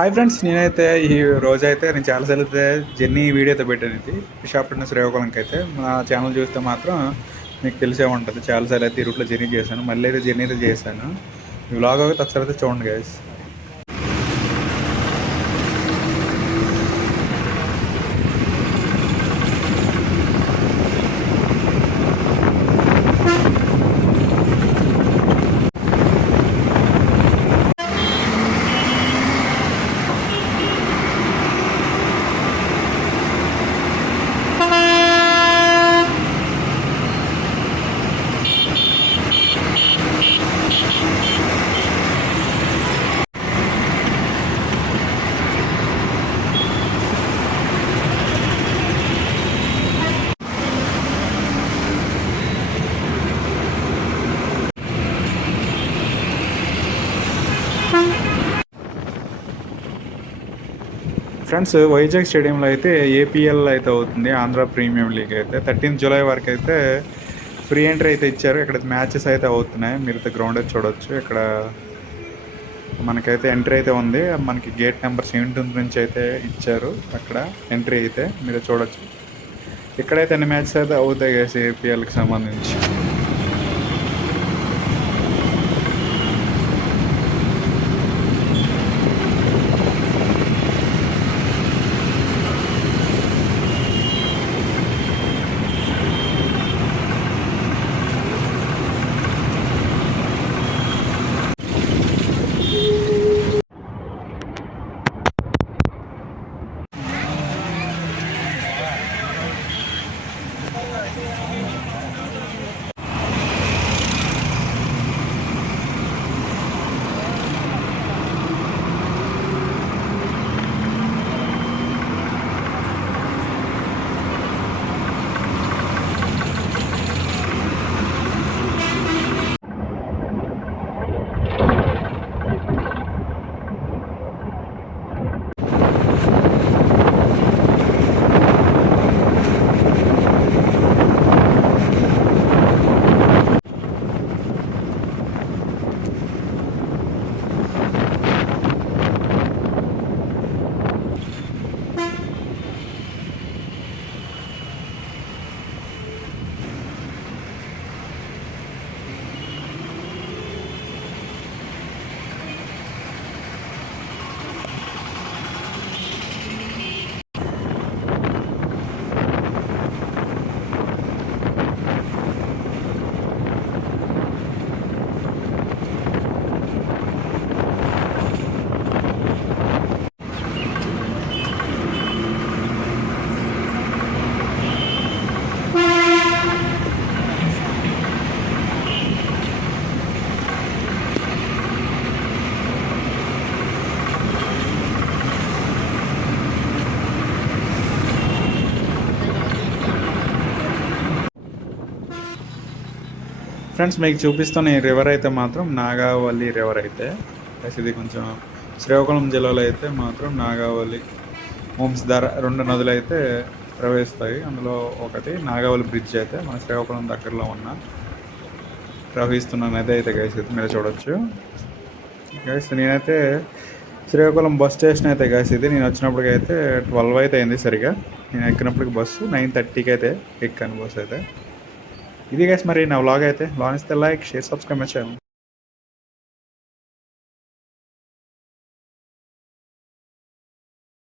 Hi friends, నేనైతే ఈ రోజైతే నేను చాలాసార్లు అయితే జర్నీ వీడియో అయితే పెట్టాను. ఇది విశాఖపట్నం శ్రీకాకుళంకి అయితే నా ఛానల్ చూస్తే మాత్రం మీకు తెలిసే ఉంటుంది. చాలాసార్లు అయితే ఈ రూట్లో జర్నీ చేశాను, మళ్ళీ అయితే జర్నీ అయితే చేశాను. ఈ వ్లాగ్ అయితే ఒకసారి అయితే చూడండి గైస్. ఫ్రెండ్స్, వైజాగ్ స్టేడియంలో అయితే ఏపీఎల్ అయితే అవుతుంది, ఆంధ్ర ప్రీమియం లీగ్ అయితే 13th జూలై వరకు అయితే ఫ్రీ ఎంట్రీ అయితే ఇచ్చారు. ఇక్కడ మ్యాచెస్ అయితే అవుతున్నాయి, మీరు గ్రౌండ్ అయితే చూడవచ్చు. ఇక్కడ మనకైతే ఎంట్రీ అయితే ఉంది, మనకి గేట్ నెంబర్ 17 నుంచి అయితే ఇచ్చారు. అక్కడ ఎంట్రీ అయితే మీరు చూడవచ్చు. ఇక్కడైతే అన్ని మ్యాచెస్ అయితే అవుతాయి కదా ఏపీఎల్కి సంబంధించి. ఫ్రెండ్స్, మీకు చూపిస్తున్న ఈ రివర్ అయితే మాత్రం నాగావళి రివర్ అయితే. ఇది కొంచెం శ్రీకాకుళం జిల్లాలో అయితే మాత్రం నాగావళి వంశధార 2 నదులు అయితే ప్రవహిస్తాయి. అందులో ఒకటి నాగావళి బ్రిడ్జ్ అయితే మన శ్రీకాకుళం దగ్గరలో ఉన్న ప్రవహిస్తున్న నది అయితే గైస్ అయితే మీరు చూడవచ్చు. గైస్, నేనైతే శ్రీకాకుళం బస్ స్టేషన్ అయితే గైస్ ఇది నేను వచ్చినప్పటికైతే 12 అయితే అయింది. సరిగా నేను ఎక్కినప్పటికి బస్సు 9:30కి అయితే ఎక్కాను బస్సు అయితే. ఇది గైస్ మరి నా వ్లాగ్ అయితే. వ్లాగ్ ఇస్తే like, share, subscribe my channel.